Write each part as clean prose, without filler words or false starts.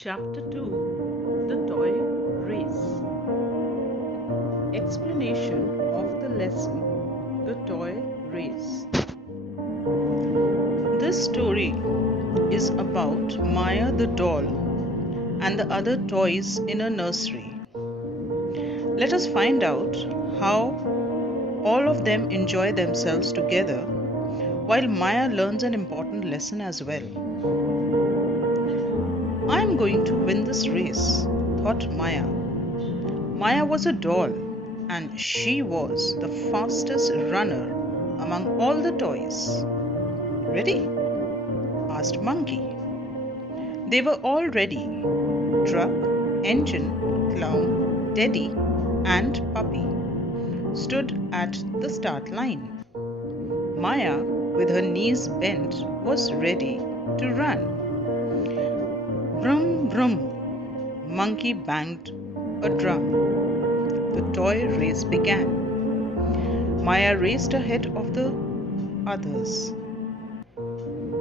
Chapter 2, The Toy Race. Explanation of the lesson, The Toy Race. This story is about Maya the doll and the other toys in a nursery. Let us find out how all of them enjoy themselves together while Maya learns an important lesson as well. I'm going to win this race, thought Maya. Maya was a doll and she was the fastest runner among all the toys. Ready? Asked Monkey. They were all ready. Truck, engine, clown, Teddy, and Puppy stood at the start line. Maya, with her knees bent, was ready to run. Brum, brum. Monkey banged a drum. The toy race began. Maya raced ahead of the others.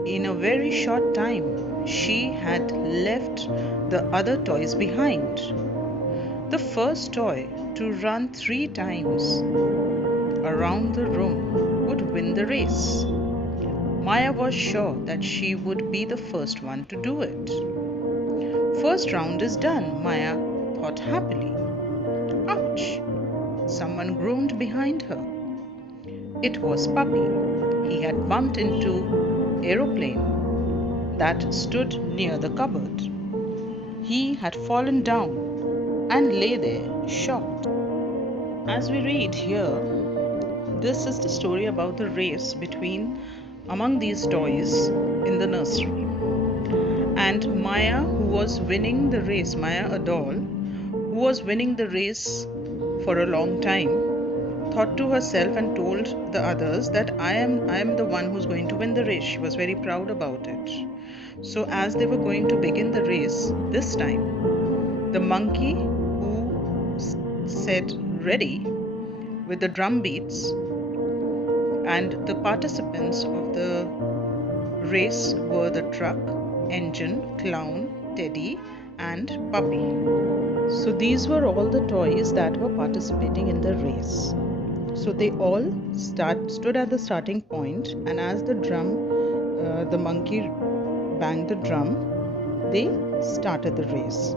In a very short time, she had left the other toys behind. The first toy to run 3 times around the room would win the race. Maya was sure that she would be the first one to do it. First round is done, Maya thought happily. Ouch! Someone groaned behind her. It was Puppy. He had bumped into aeroplane that stood near the cupboard. He had fallen down and lay there shocked. As we read here, this is the story about the race among these toys in the nursery. And Maya, who was winning the race, Maya, a doll, who was winning the race for a long time, thought to herself and told the others that I am the one who's going to win the race. She was very proud about it. So as they were going to begin the race this time, the monkey who said ready with the drum beats, and the participants of the race were the truck, engine, clown, Teddy, and Puppy. So these were all the toys that were participating in the race. So they all stood at the starting point, and as the monkey banged the drum, they started the race.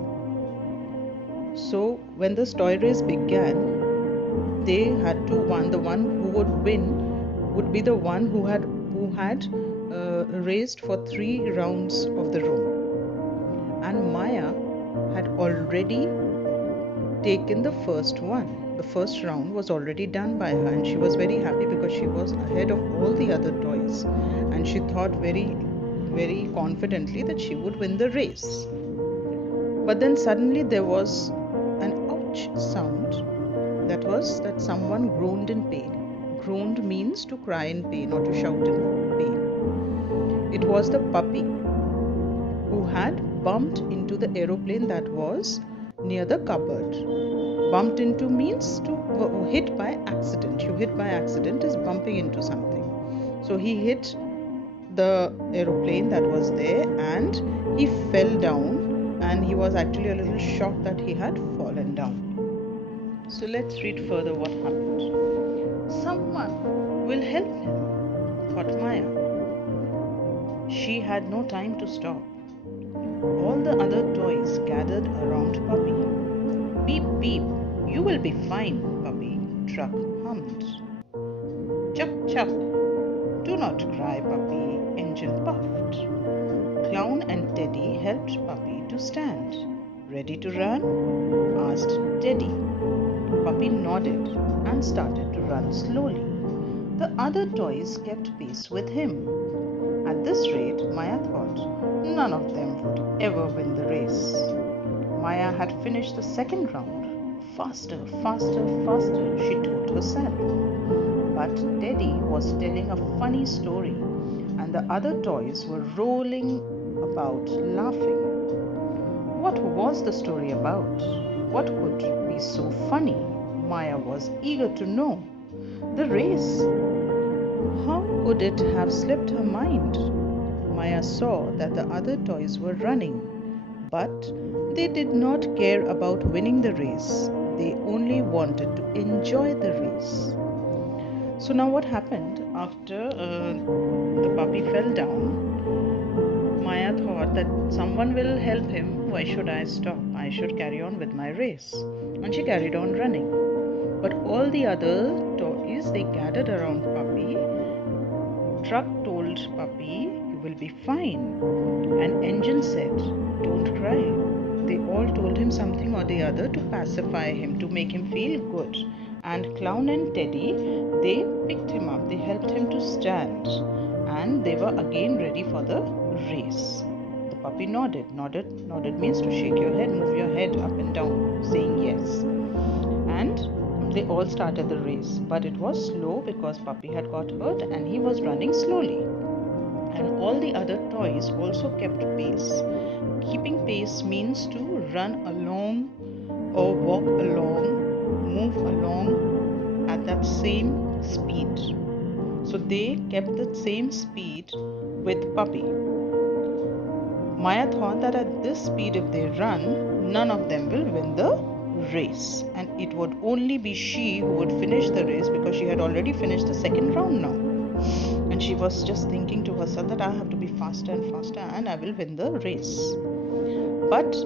So when this toy race began, they had to one. The one who would win would be the one who had raced for 3 rounds of the room. And Maya had already taken the first one. The first round was already done by her, and she was very happy because she was ahead of all the other toys, and she thought very, very confidently that she would win the race. But then suddenly there was an ouch sound. That was that someone groaned in pain. Groaned means to cry in pain or to shout in pain. It was the puppy who had bumped into the aeroplane that was near the cupboard. Bumped into means to hit by accident. You hit by accident is bumping into something. So he hit the aeroplane that was there and he fell down, and he was actually a little shocked that he had fallen down. So let's read further what happened. Someone will help him, thought Maya. She had no time to stop. All the other toys gathered around Puppy. Beep, beep, you will be fine, Puppy, Truck hummed. Chuck, chuck, do not cry, Puppy, Engine puffed. Clown and Teddy helped Puppy to stand. Ready to run? Asked Teddy. Puppy nodded and started to run slowly. The other toys kept pace with him. At this rate, Maya thought, none of them would ever win the race. Maya had finished the second round. Faster, faster, faster, she told herself. But Teddy was telling a funny story, and the other toys were rolling about laughing. What was the story about? What could be so funny? Maya was eager to know. The race. How could it have slipped her mind? Maya saw that the other toys were running, But they did not care about winning the race. They only wanted to enjoy the race. So now what happened after the puppy fell down? Maya thought that someone will help him. Why should I stop? I should carry on with my race. And she carried on running. But all the other toys, they gathered around Puppy. Truck told Puppy, "You will be fine." And Engine said, "Don't cry." They all told him something or the other to pacify him, to make him feel good. And Clown and Teddy, they picked him up, they helped him to stand, and they were again ready for the race. The puppy nodded. Nodded means to shake your head, move your head up and down, saying yes. And they all started the race, but it was slow because Puppy had got hurt and he was running slowly. And all the other toys also kept pace. Keeping pace means to run along or walk along, move along at that same speed. So they kept the same speed with Puppy. Maya thought that at this speed, if they run, none of them will win the race, and it would only be she who would finish the race because she had already finished the second round now. And she was just thinking to herself that I have to be faster and faster and I will win the race. But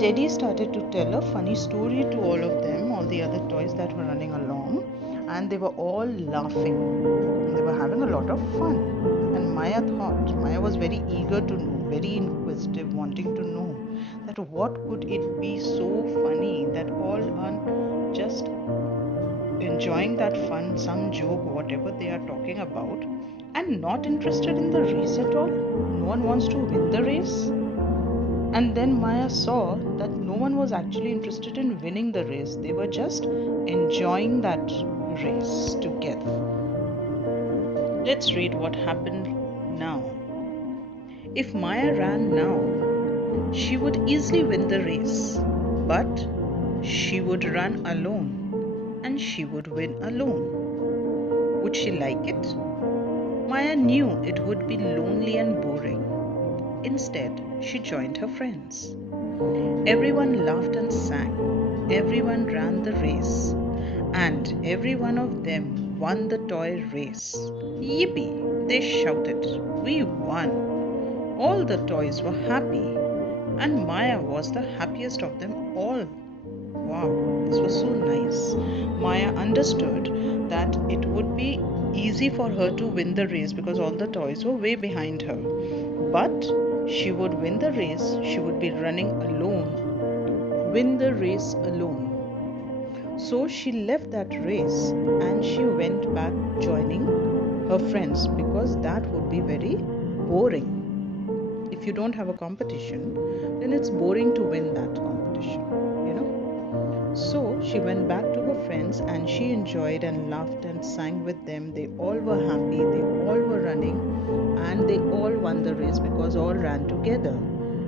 Teddy started to tell a funny story to all of them, all the other toys that were running along, and they were all laughing. They were having a lot of fun. And Maya was very eager to know, very inquisitive, wanting to know that what could it be so funny that all are just enjoying that fun, some joke, whatever they are talking about, and not interested in the race at all. No one wants to win the race. And then Maya saw that no one was actually interested in winning the race. They were just enjoying that race together. Let's read what happened now. If Maya ran now, she would easily win the race, but she would run alone, and she would win alone. Would she like it? Maya knew it would be lonely and boring. Instead, she joined her friends. Everyone laughed and sang. Everyone ran the race, and every one of them won the toy race. Yippee! They shouted. We won! All the toys were happy, and Maya was the happiest of them all. Wow, this was so nice. Maya understood that it would be easy for her to win the race because all the toys were way behind her. But she would win the race, she would be running alone, win the race alone. So she left that race and she went back joining her friends because that would be very boring. If you don't have a competition, then it's boring to win that competition, you know. So she went back to her friends and she enjoyed and laughed and sang with them. They all were happy, they all were running, and they all won the race because all ran together.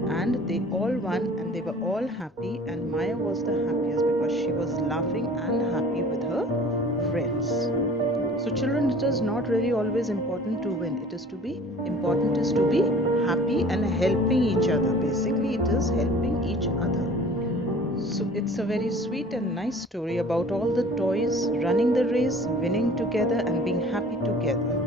And they all won and they were all happy, and Maya was the happiest because she was laughing and happy with her friends. So children, it is not really always important to win. It is to be happy and helping each other. Basically, it is helping each other. So it's a very sweet and nice story about all the toys running the race, winning together and being happy together.